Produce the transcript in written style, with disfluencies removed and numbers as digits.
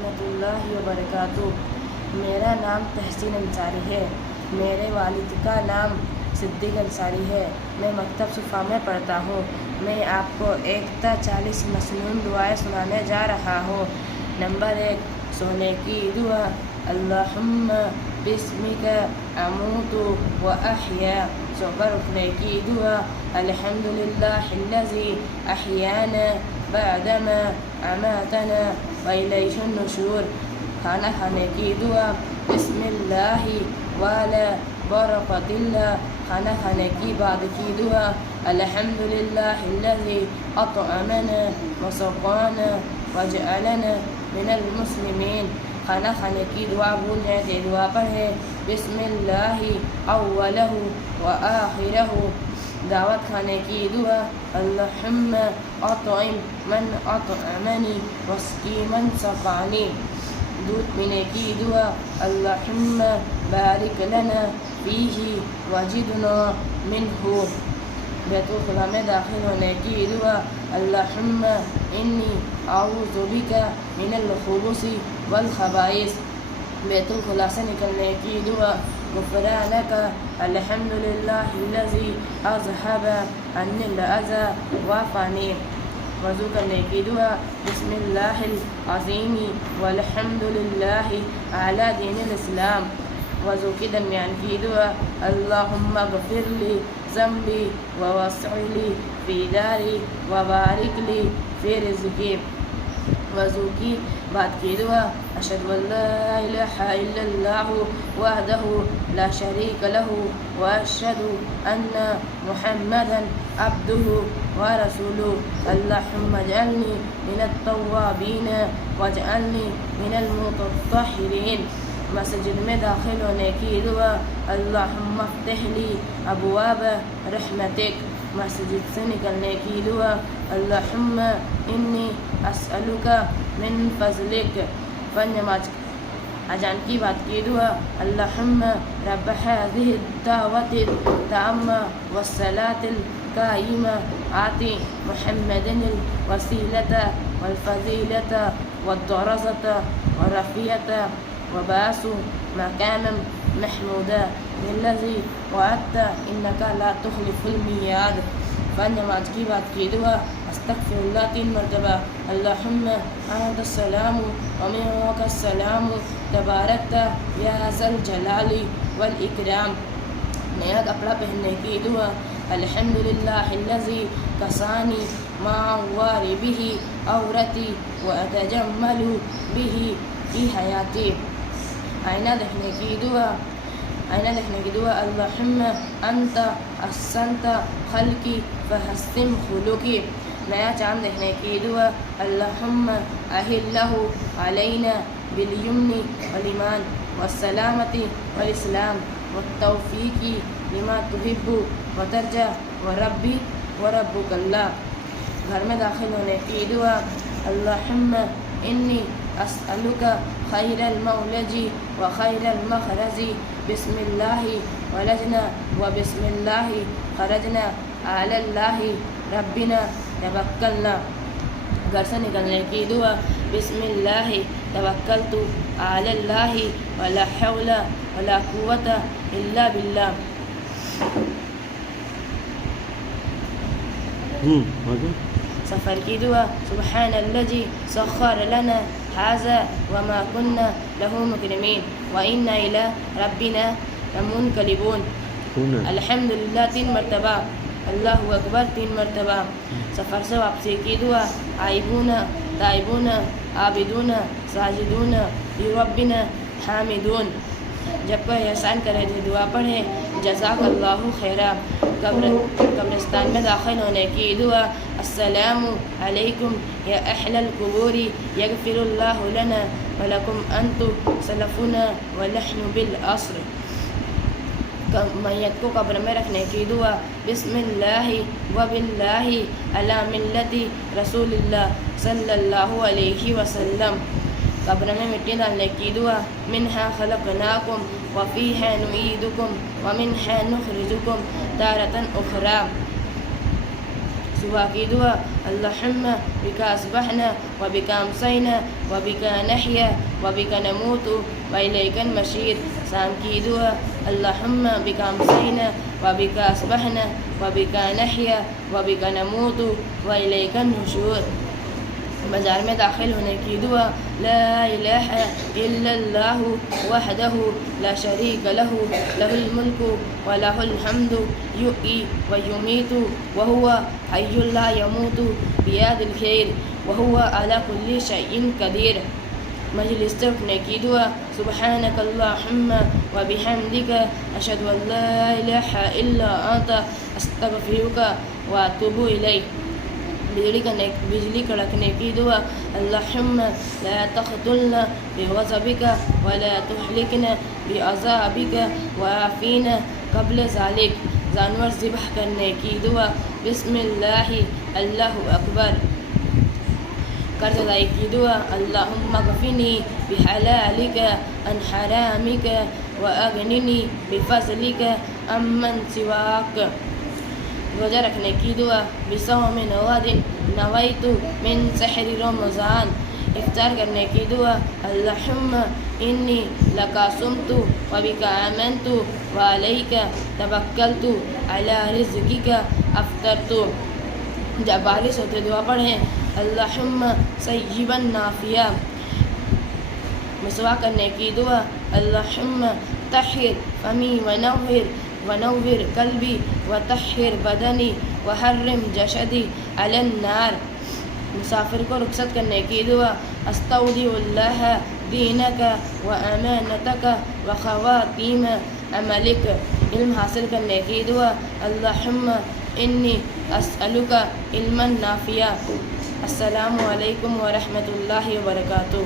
ورحمۃ اللہ وبرکاتہ۔ میرا نام تحسین انصاری ہے۔ میرے والد کا نام صدیق انصاری ہے۔ میں مکتب صفا میں پڑھتا ہوں۔ میں آپ کو 1 تا 40 مسنون دعائیں سنانے جا رہا ہوں۔ نمبر 1، سونے کی دعا، اللہم بسمک اموت و احیا۔ سو کر اٹھنے کی دعا، الحمدللہ الذی احیانا بعدما اماتنا والیہ النشور۔ کھانا کھانے کی دعا، بسم اللہ وعلی برکت اللہ۔ کھانا کھانے کی بعد کی دعا، الحمدللہ الذی اطعمنا وسقانا وجعلنا من المسلمین۔ کھانا کھانے کی دعا بھول جائیں تو دعا پڑھیں، بسم اللہ اولہ و آخرہ۔ دعوت کھانے کی دعا، اللہم اطعم من اطعمنی واسقی من سقانی۔ دودھ پینے کی دعا، اللہم بارک لنا فیہ وزدنا منہ۔ بیت الخلاء میں داخل ہونے کی دعا، اللہم انی اعوذ بک من الخبث والخبائث۔ بیت الخلاء سے نکلنے کی دعا، غفرانک الحمدللہ الذی اذھب عنی الاذی وعافانی۔ وضو کرنے کی دعا، بسم اللہ العظیم والحمدللہ علی دین الاسلام۔ وضو کے درمیان کی دعا، اللہم اغفر لی ذنبی ووسع لی فی داری وبارک لی فی رزقی۔ وضو کی بعد کی دعا، اشہد ان لا الہ الا اللہ وحدہ لا شریک لہ واشہد ان محمدا عبدہ ورسولہ۔ اللہم اجعلنی من التوابین واجعلنی من المتطہرین۔ مسجد میں داخل ہونے کی دعا، اللہم افتح لی ابواب رحمتک۔ مسجد سے نکلنے کی دعا، اللہم انی اسألک من فضلک۔ نماز اذان کی بات کی دعا، اللہم رب هذه الدعوة التامة والصلاة القائمة آت محمد الوسیلة والفضیلة والدرجة والرفیعة وبعثه مقاما محمودا الذی وعدت انک لا تخلف الميعاد۔ نماز کی بات کی دعا، استغفر اللہ 3 مرتبہ، اللہم انت السلام ومنک السلام تبارکت یا ذا الجلال والاکرام۔ نیا کپڑا پہننے کی دعا، الحمدللہ الذی کسانی ما واری بہ عورتی واتجمل بہ فی حیاتی۔ آئینہ دیکھنے کی دعا، اللہم انت احسنت خلقی فحسن خلقی۔ نیا چاند دیکھنے کی دعا، اللہم احلہ علینا بالیمن والایمان والسلامۃ والاسلام والتوفیق لما تحب وترضی وربی وربک اللہ۔ گھر میں داخل ہونے کی دعا، اللہم انی اسألک خیر المولج وخیر المخرج، بسم اللہ ولجنا وبسم اللہ خرجنا علی اللہ ربنا توکلنا۔ گھر سے نکلنے کی دعا، بسم اللہ توکلت علی اللہ ولا حول ولا قوۃ الا باللہ۔ سفر کی دعا، سبحان الذی سخر لنا ھذا وما کنا لہ مقرنین وإنا الی ربنا لمنقلبون۔ الحمدللہ 3 مرتبہ، اللہ اکبر 3 مرتبہ۔ سفر سے واپسی کی دعا، آئبون تائبون عابدون ساجدون لربنا حامدون۔ جب کوئی احسان کرے تو دعا پڑھیں، جزاک اللہ خیرا۔ قبرستان میں داخل ہونے کی دعا، السلام علیکم یا اہل القبور یغفر اللہ لنا ولکم انتم سلفنا ونحن بالعصر۔ میت کو قبر میں رکھنے کی دعا، بسم اللہ وباللہ علی ملت رسول اللہ صلی اللہ علیہ وسلم۔ قبر میں مٹی ڈالنے کی دعا، منہا خلقناکم وفیہا نعیدکم ومنہا نخرجکم تارۃ اخری۔ صبح کی دعا اللہم بک اصبحنا وبک امسینا وبک نحیا وبک نموت والیک المصیر. شام کی دعا اللہم بک امسینا وبک اصبحنا وبک نحیا وبک نموت والیک النشور. بازار میں داخل ہونے کی دعا لا الہ الا اللہ وحدہ لا شریک لہ لہ الملک ولہ الحمد یحیی ویمیت وہو حی لا یموت بیدہ الخیر وہو علی کل شیء قدیر. مجلس سے اٹھنے کی دعا سبحانک اللہم وبحمدک اشہد ان لا الہ الا انت استغفرک واتوب الیک. بجلی کڑکنے کی دعا اللہم لا تقتلنا بغضبک ولا تہلکنا بعذابک وعافینا قبل ذالک. جانور ذبح کرنے کی دعا بسم اللہ اللہ اکبر. قرض ادائی کی دعا اللہم اغفنی بحلالک عن حرامک واغننی بفضلک عمن سواک. روزہ رکھنے کی دعا بصوم غد نویت من سحر رمضان. افطار کرنے کی دعا اللہم انی لک صمت وبک آمنت وعلیک توکلت علی رزقک افطرت. جب بارش ہوتے دعا پڑھیں اللہم صیبا نافعا. مسواک کرنے کی دعا اللہم طہر فمی ونور قلبی وطہر بدنی وحرم جسدی علی النار. مسافر کو رخصت کرنے کی دعا استودع اللہ دینک وامانتک وخواتیم عملک. علم حاصل کرنے کی دعا اللہم انی اسألک علما نافعا. السلام علیکم ورحمۃ اللہ وبرکاتہ.